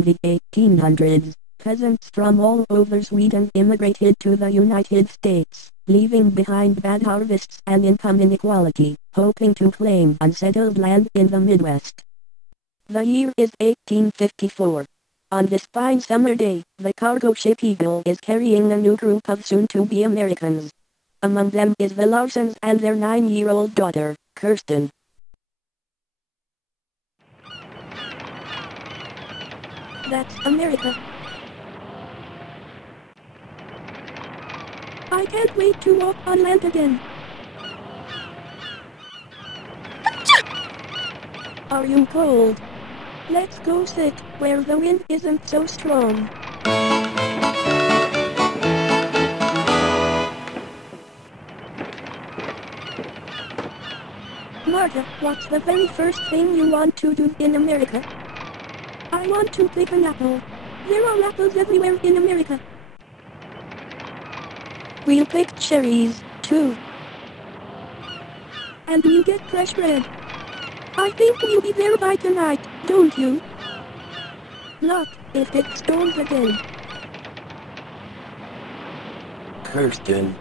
In the 1800s, peasants from all over Sweden immigrated to the United States, leaving behind bad harvests and income inequality, hoping to claim unsettled land in the Midwest. The year is 1854. On this fine summer day, the cargo ship Eagle is carrying a new group of soon-to-be Americans. Among them is the Larsons and their 9-year-old daughter, Kirsten. That's America. I can't wait to walk on land again. Are you cold? Let's go sit where the wind isn't so strong. Martha, what's the very first thing you want to do in America? I want to pick an apple. There are apples everywhere in America. We'll pick cherries, too. And we'll get fresh bread. I think we'll be there by tonight, don't you? Look, if it storms again. Kirsten,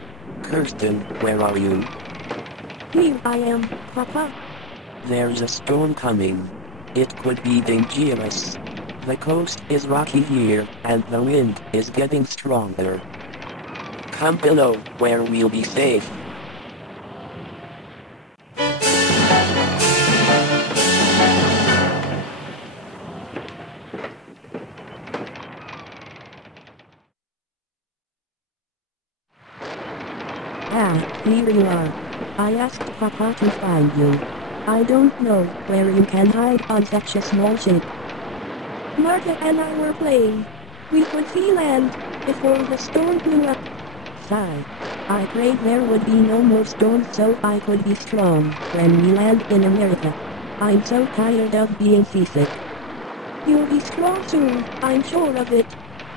where are you? Here I am, Papa. There's a storm coming. It could be dangerous. The coast is rocky here, and the wind is getting stronger. Come below, where we'll be safe. Here you are. I asked Papa to find you. I don't know where you can hide on such a small ship. Martha and I were playing. We could see land before the storm blew up. Sigh. I prayed there would be no more storms so I could be strong when we land in America. I'm so tired of being seasick. You'll be strong soon, I'm sure of it.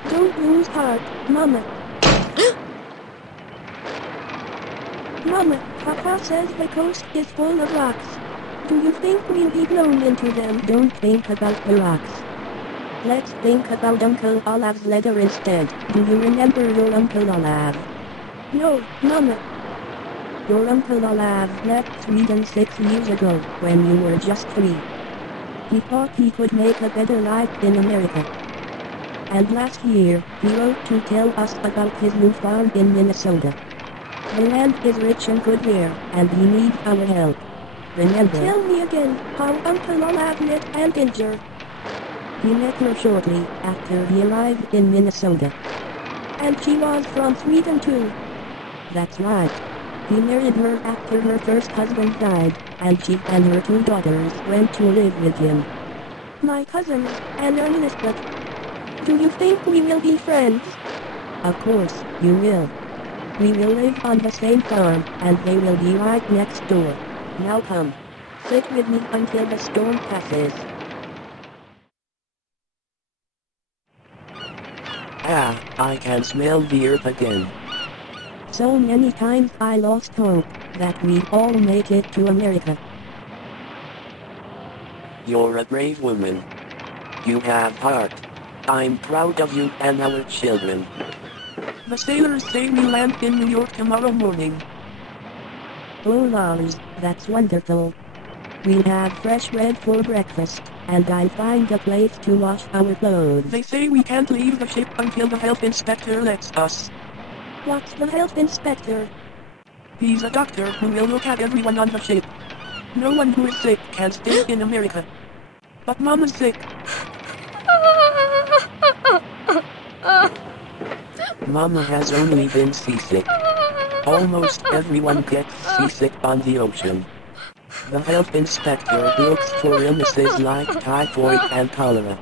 Don't lose heart, Mama. Mama, Papa says the coast is full of rocks. Do you think we'll be blown into them? Don't think about the rocks. Let's think about Uncle Olaf's letter instead. Do you remember your Uncle Olaf? No, Mama. Your Uncle Olaf left Sweden 6 years ago when you were just 3. He thought he could make a better life in America. And last year, he wrote to tell us about his new farm in Minnesota. The land is rich and good there, and he needs our help. Remember? Tell me again how Uncle Olaf met Aunt Ginger. He met her shortly after he arrived in Minnesota. And she was from Sweden too. That's right. He married her after her first husband died, and she and her 2 daughters went to live with him. My cousins, Anne and Elizabeth. Do you think we will be friends? Of course, you will. We will live on the same farm, and they will be right next door. Now come. Sit with me until the storm passes. I can smell the earth again. So many times I lost hope that we'd all make it to America. You're a brave woman. You have heart. I'm proud of you and our children. The sailors say we land in New York tomorrow morning. Oh Lars, that's wonderful. We'll have fresh bread for breakfast, and I'll find a place to wash our clothes. They say we can't leave the ship until the health inspector lets us. What's the health inspector? He's a doctor who will look at everyone on the ship. No one who is sick can stay in America. But Mama's sick. Mama has only been seasick. Almost everyone gets seasick on the ocean. The health inspector looks for illnesses like typhoid and cholera.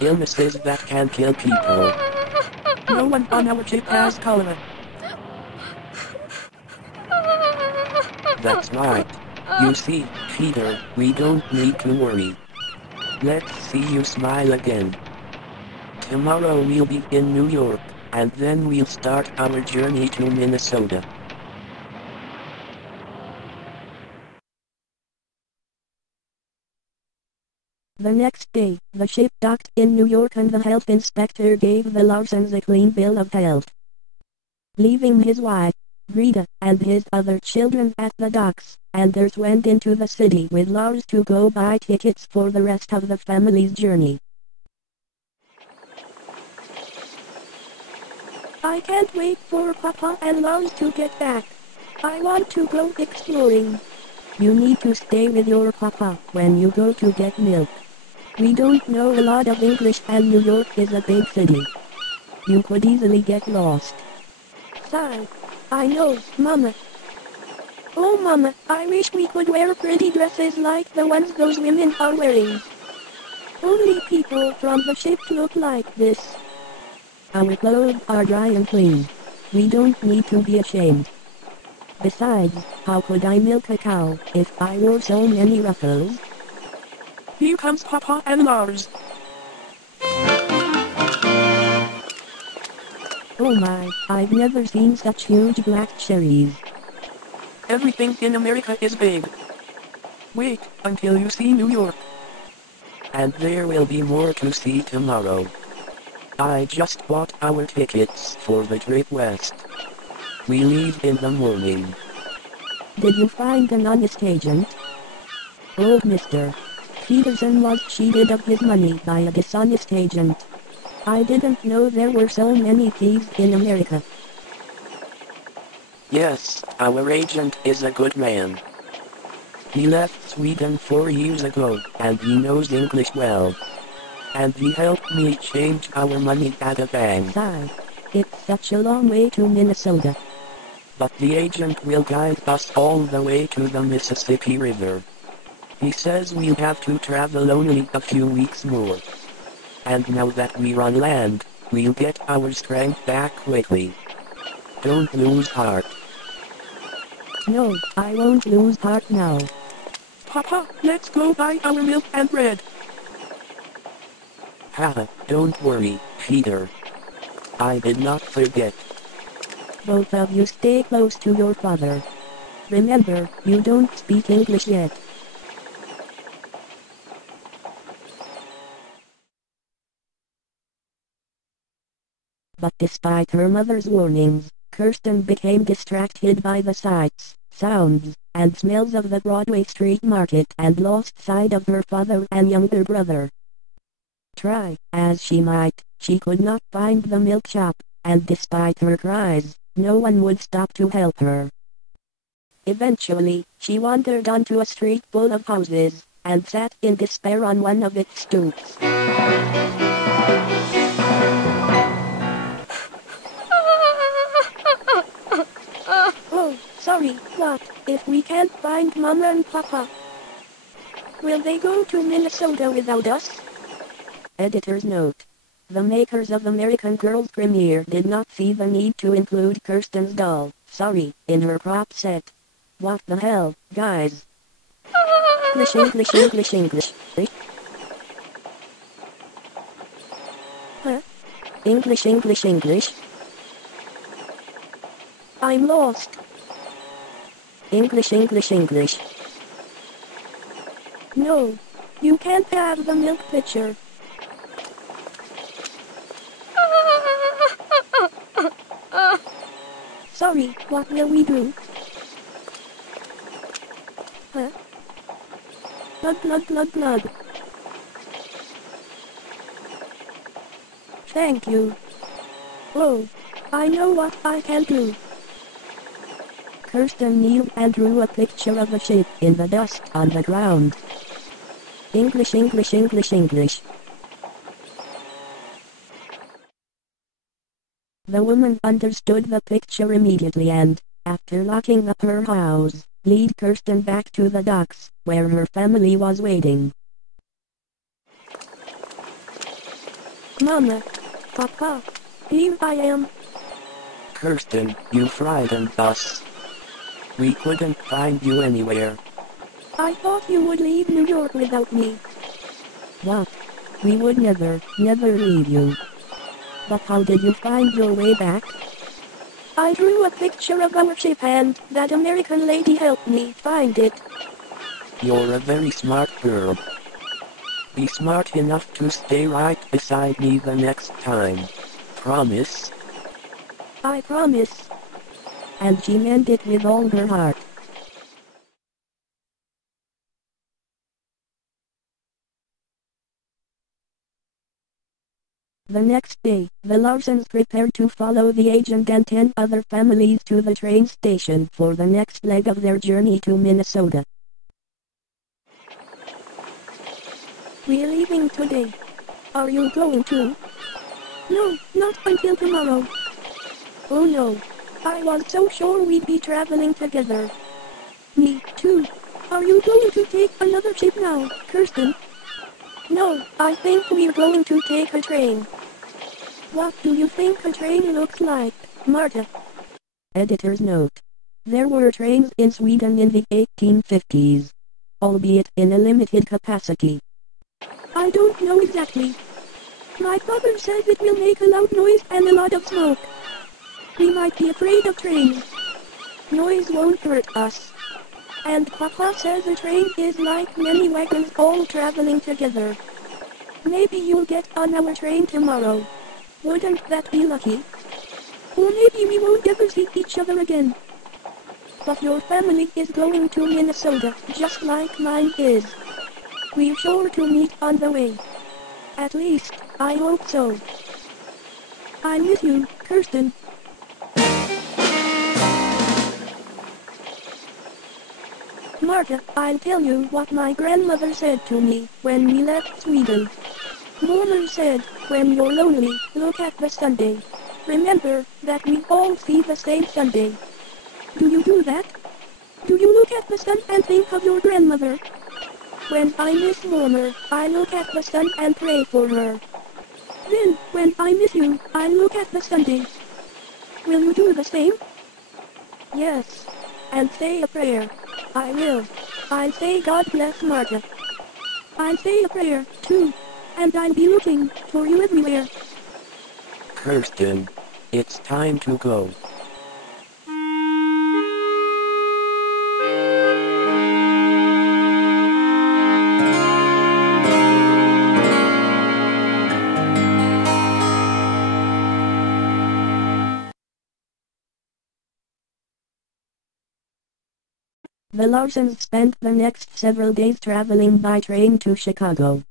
Illnesses that can kill people. No one on our ship has cholera. That's right. You see, Peter, we don't need to worry. Let's see you smile again. Tomorrow we'll be in New York, and then we'll start our journey to Minnesota. The next day, the ship docked in New York and the health inspector gave the Larsons a clean bill of health. Leaving his wife, Rita, and his other children at the docks, Anders went into the city with Lars to go buy tickets for the rest of the family's journey. I can't wait for Papa and Lars to get back. I want to go exploring. You need to stay with your Papa when you go to get milk. We don't know a lot of English and New York is a big city. You could easily get lost. Sigh. I know, Mama. Oh Mama, I wish we could wear pretty dresses like the ones those women are wearing. Only people from the ship look like this. Our clothes are dry and clean. We don't need to be ashamed. Besides, how could I milk a cow if I wore so many ruffles? Here comes Papa and Lars. Oh my, I've never seen such huge black cherries. Everything in America is big. Wait until you see New York. And there will be more to see tomorrow. I just bought our tickets for the trip west. We leave in the morning. Did you find an honest agent? Old Mr. Peterson was cheated of his money by a dishonest agent. I didn't know there were so many thieves in America. Yes, our agent is a good man. He left Sweden 4 years ago, and he knows English well. And he helped me change our money at a bank. Sigh. It's such a long way to Minnesota. But the agent will guide us all the way to the Mississippi River. He says we'll have to travel only a few weeks more. And now that we're on land, we'll get our strength back quickly. Don't lose heart. No, I won't lose heart now. Papa, let's go buy our milk and bread. Haha, don't worry, Peter. I did not forget. Both of you stay close to your father. Remember, you don't speak English yet. But despite her mother's warnings, Kirsten became distracted by the sights, sounds, and smells of the Broadway street market and lost sight of her father and younger brother. Try as she might, she could not find the milk shop, and despite her cries, no one would stop to help her. Eventually, she wandered onto a street full of houses, and sat in despair on one of its stoops. Oh, sorry, what, if we can't find Mama and Papa? Will they go to Minnesota without us? Editor's note. The makers of American Girl's premiere did not see the need to include Kirsten's doll, sorry, in her prop set. What the hell, guys? English, English, English, English. Huh? English, English, English. I'm lost. English, English, English. No, you can't have the milk pitcher. Sorry, what will we do? Huh? Blood, blood, blood, blood. Thank you. Oh, I know what I can do. Kirsten kneeled and drew a picture of a ship in the dust on the ground. English, English, English, English. The woman understood the picture immediately and, after locking up her house, led Kirsten back to the docks, where her family was waiting. Mama, Papa, here I am. Kirsten, you frightened us. We couldn't find you anywhere. I thought you would leave New York without me. What? We would never leave you. But how did you find your way back? I drew a picture of our ship and that American lady helped me find it. You're a very smart girl. Be smart enough to stay right beside me the next time. Promise? I promise. And she meant it with all her heart. The next day, the Larsons prepared to follow the agent and 10 other families to the train station for the next leg of their journey to Minnesota. We're leaving today. Are you going to? No, not until tomorrow. Oh no. I was so sure we'd be traveling together. Me, too. Are you going to take another ship now, Kirsten? No, I think we're going to take a train. What do you think a train looks like, Marta? Editor's note. There were trains in Sweden in the 1850s. Albeit in a limited capacity. I don't know exactly. My father says it will make a loud noise and a lot of smoke. We might be afraid of trains. Noise won't hurt us. And Papa says a train is like many wagons all traveling together. Maybe you'll get on our train tomorrow. Wouldn't that be lucky? Or maybe we won't ever see each other again. But your family is going to Minnesota, just like mine is. We're sure to meet on the way. At least, I hope so. I miss you, Kirsten. Marta, I'll tell you what my grandmother said to me when we left Sweden. Mother said, when you're lonely, look at the Sunday. Remember that we all see the same Sunday. Do you do that? Do you look at the sun and think of your grandmother? When I miss Mother, I look at the sun and pray for her. Then, when I miss you, I look at the Sunday. Will you do the same? Yes. And say a prayer. I will. I'll say God bless Marta. I'll say a prayer, too. And I'll be looking for you everywhere. Kirsten, it's time to go. The Larsons spent the next several days traveling by train to Chicago.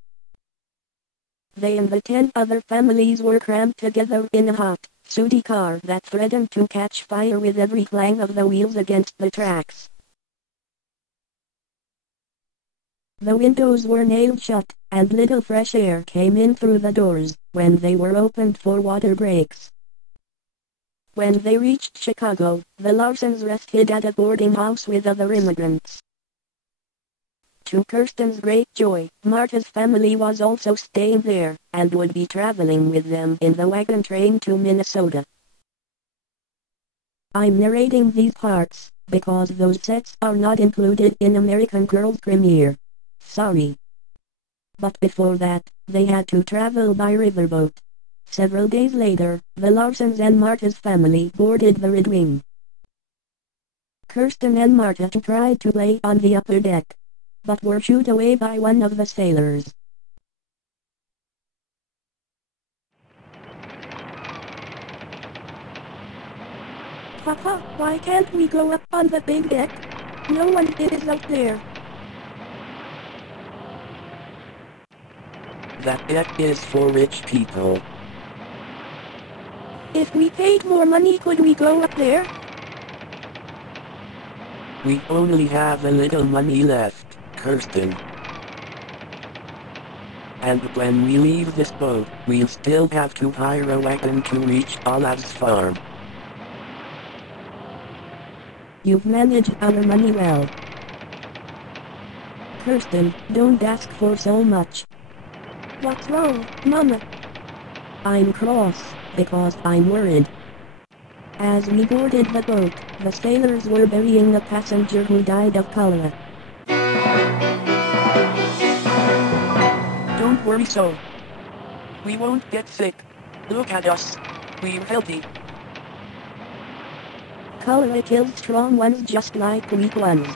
They and the 10 other families were crammed together in a hot, sooty car that threatened to catch fire with every clang of the wheels against the tracks. The windows were nailed shut, and little fresh air came in through the doors when they were opened for water breaks. When they reached Chicago, the Larsons rested at a boarding house with other immigrants. To Kirsten's great joy, Marta's family was also staying there, and would be traveling with them in the wagon train to Minnesota. I'm narrating these parts, because those sets are not included in American Girl's premiere. Sorry. But before that, they had to travel by riverboat. Several days later, the Larsons and Marta's family boarded the Red Wing. Kirsten and Marta tried to play on the upper deck, but were shooed away by one of the sailors. Papa, why can't we go up on the big deck? No one is out there. That deck is for rich people. If we paid more money, could we go up there? We only have a little money left, Kirsten. And when we leave this boat, we'll still have to hire a wagon to reach Olaf's farm. You've managed our money well. Kirsten, don't ask for so much. What's wrong, Mama? I'm cross, because I'm worried. As we boarded the boat, the sailors were burying a passenger who died of cholera. Don't worry so. We won't get sick. Look at us. We're healthy. Cholera kills strong ones just like weak ones.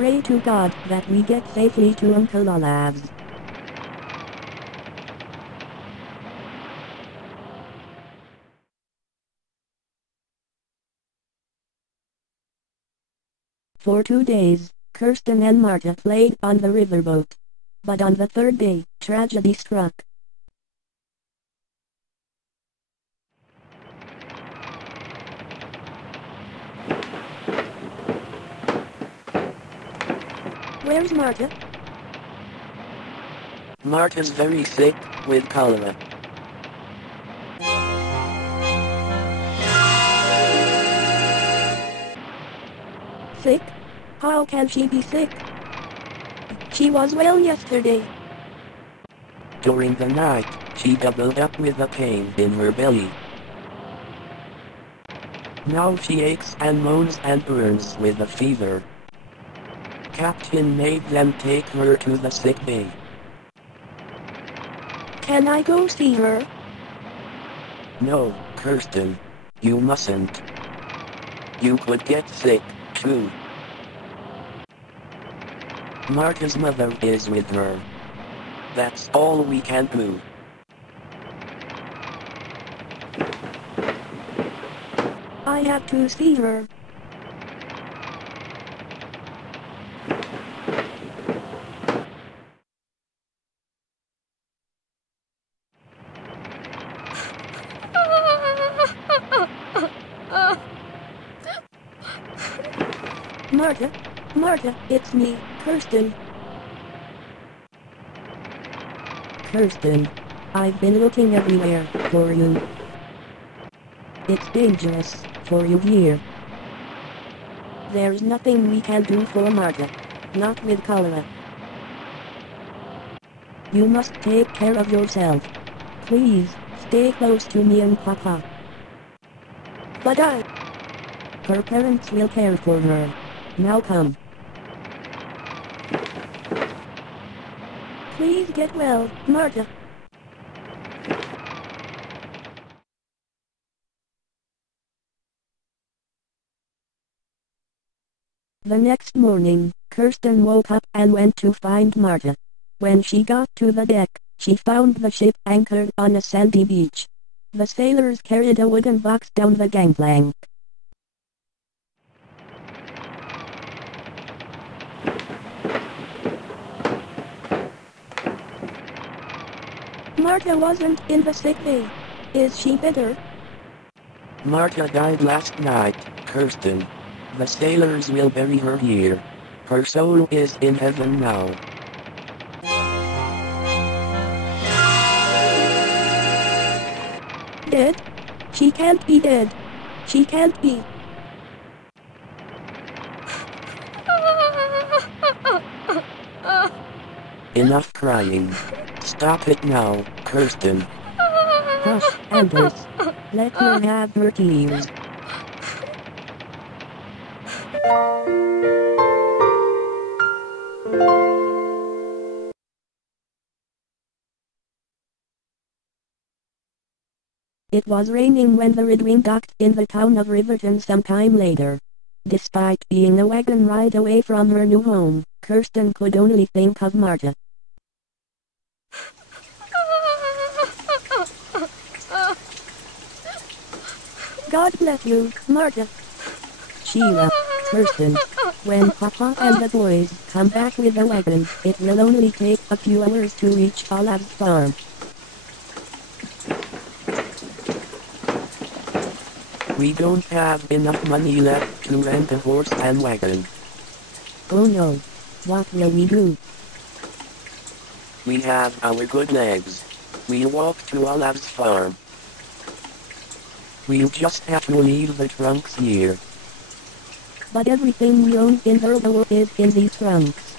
pray to God that we get safely to Uncle Olaf's. For 2 days, Kirsten and Marta played on the riverboat. But on the third day, tragedy struck. Where's Marta? Marta's very sick with cholera. Sick? How can she be sick? She was well yesterday. During the night, she doubled up with a pain in her belly. Now she aches and moans and burns with a fever. Captain made them take her to the sick bay. Can I go see her? No, Kirsten. You mustn't. You could get sick, too. Marta's mother is with her. That's all we can do. I have to see her. Marta? Marta, it's me, Kirsten. Kirsten. I've been looking everywhere for you. It's dangerous for you here. There's nothing we can do for Marta. Not with cholera. You must take care of yourself. Please, stay close to me and Papa. But her parents will care for her. Now come. Please get well, Marta. The next morning, Kirsten woke up and went to find Marta. When she got to the deck, she found the ship anchored on a sandy beach. The sailors carried a wooden box down the gangplank. Marta wasn't in the sick bay. Is she better? Marta died last night, Kirsten. The sailors will bury her here. Her soul is in heaven now. Dead? She can't be dead. She can't be. Enough crying. Stop it now, Kirsten. Hush, Anders. Let her have her tears. It was raining when the Red Wing docked in the town of Riverton some time later. Despite being a wagon ride away from her new home, Kirsten could only think of Marta. God bless you, Marta. Sheila, Kirsten. When Papa and the boys come back with the wagon, it will only take a few hours to reach Olaf's farm. We don't have enough money left to rent a horse and wagon. Oh no. What will we do? We have our good legs. We'll walk to Olaf's farm. We'll just have to leave the trunks here. But everything we own in the world is in these trunks.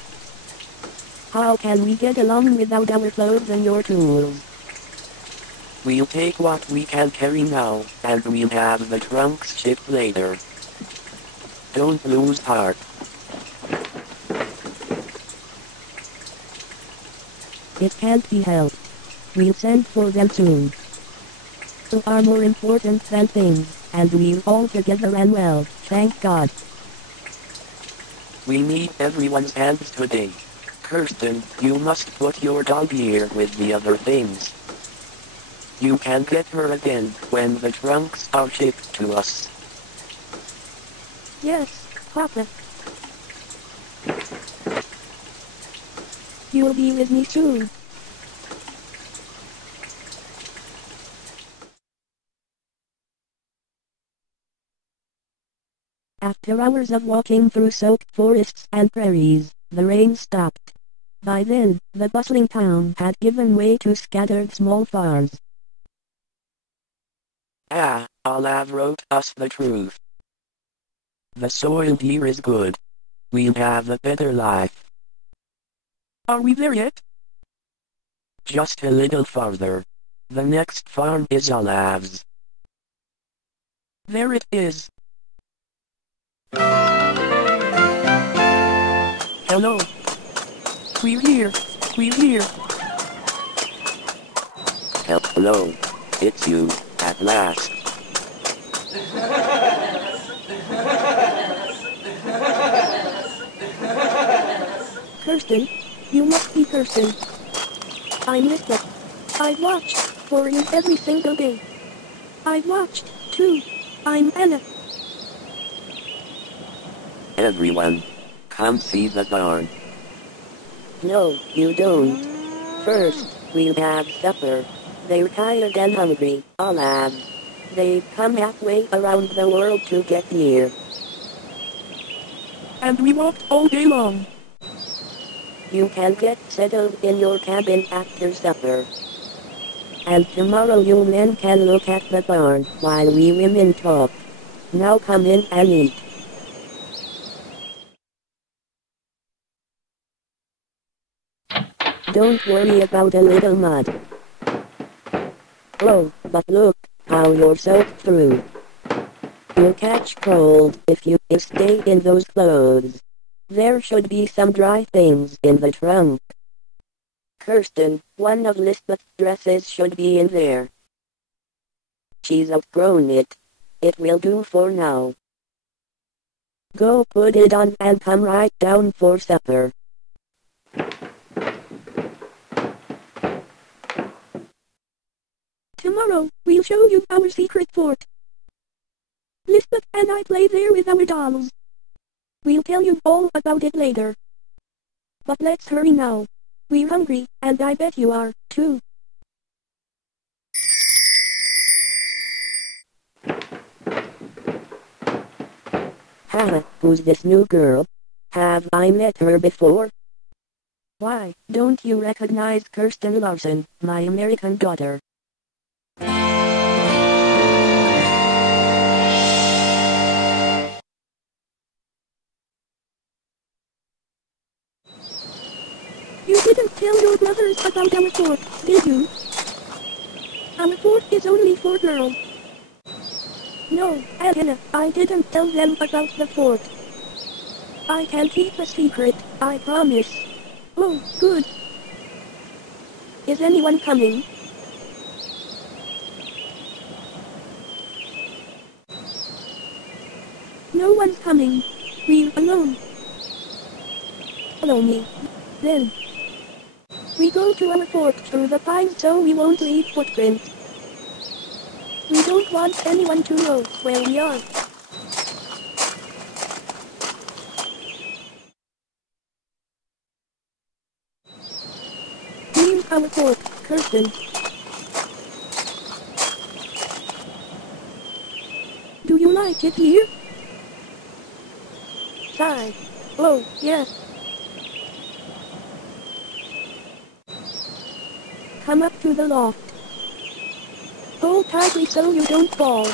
How can we get along without our clothes and your tools? We'll take what we can carry now, and we'll have the trunks shipped later. Don't lose heart. It can't be helped. We'll send for them soon. You are more important than things, and we're all together and well, thank God. We need everyone's hands today. Kirsten, you must put your dog here with the other things. You can get her again when the trunks are shipped to us. Yes, Papa. You'll be with me soon. After hours of walking through soaked forests and prairies, the rain stopped. By then, the bustling town had given way to scattered small farms. Olav wrote us the truth. The soil here is good. We'll have a better life. Are we there yet? Just a little farther. The next farm is Olav's. There it is. Hello. We're here. We're here. Hello. It's you, at last. Kirsten. You must be Kirsten. I'm Lisa. I've watched for you every single day. I've watched, too. I'm Anna. Everyone, come see the barn. No, you don't. First, we'll have supper. They're tired and hungry, Olav. They've come halfway around the world to get here. And we walked all day long. You can get settled in your cabin after supper. And tomorrow you men can look at the barn while we women talk. Now come in and eat. Don't worry about a little mud. Oh, but look how you're soaked through. You'll catch cold if you stay in those clothes. There should be some dry things in the trunk. Kirsten, one of Lisbeth's dresses should be in there. She's outgrown it. It will do for now. Go put it on and come right down for supper. Tomorrow, we'll show you our secret fort. Lisbeth and I play there with our dolls. We'll tell you all about it later. But let's hurry now. We're hungry, and I bet you are, too. Haha, who's this new girl? Have I met her before? Why, don't you recognize Kirsten Larson, my American daughter? You didn't tell your brothers about our fort, did you? Our fort is only for girls. No, Anna, I didn't tell them about the fort. I can keep a secret, I promise. Oh, good. Is anyone coming? No one's coming. We're alone. Follow me. Then. We go to our fort through the pines so we won't leave footprints. We don't want anyone to know where we are. Here's our fort, Kirsten. Do you like it here? Sigh. Oh, yes. Come up to the loft. Hold tightly so you don't fall.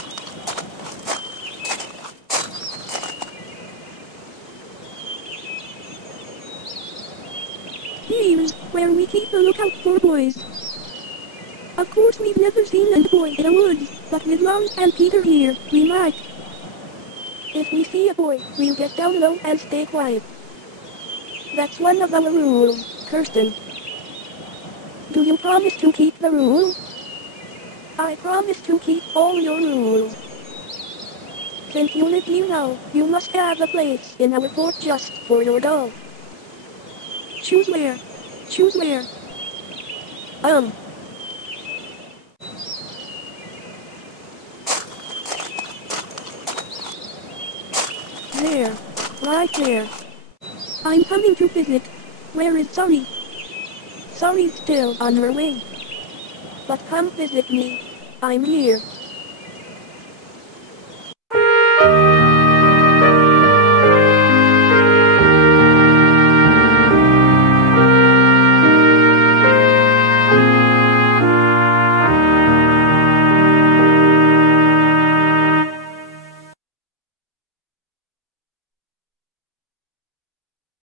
Here's where we keep a lookout for boys. Of course we've never seen a boy in the woods, but with Lars and Peter here, we might. If we see a boy, we'll get down low and stay quiet. That's one of our rules, Kirsten. Do you promise to keep the rules? I promise to keep all your rules. Since you live here now, you must have a place in our fort just for your doll. Choose where. Choose where. There. Right there. I'm coming to visit. Where is Sorry? Sorry's still on her way. But come visit me. I'm here.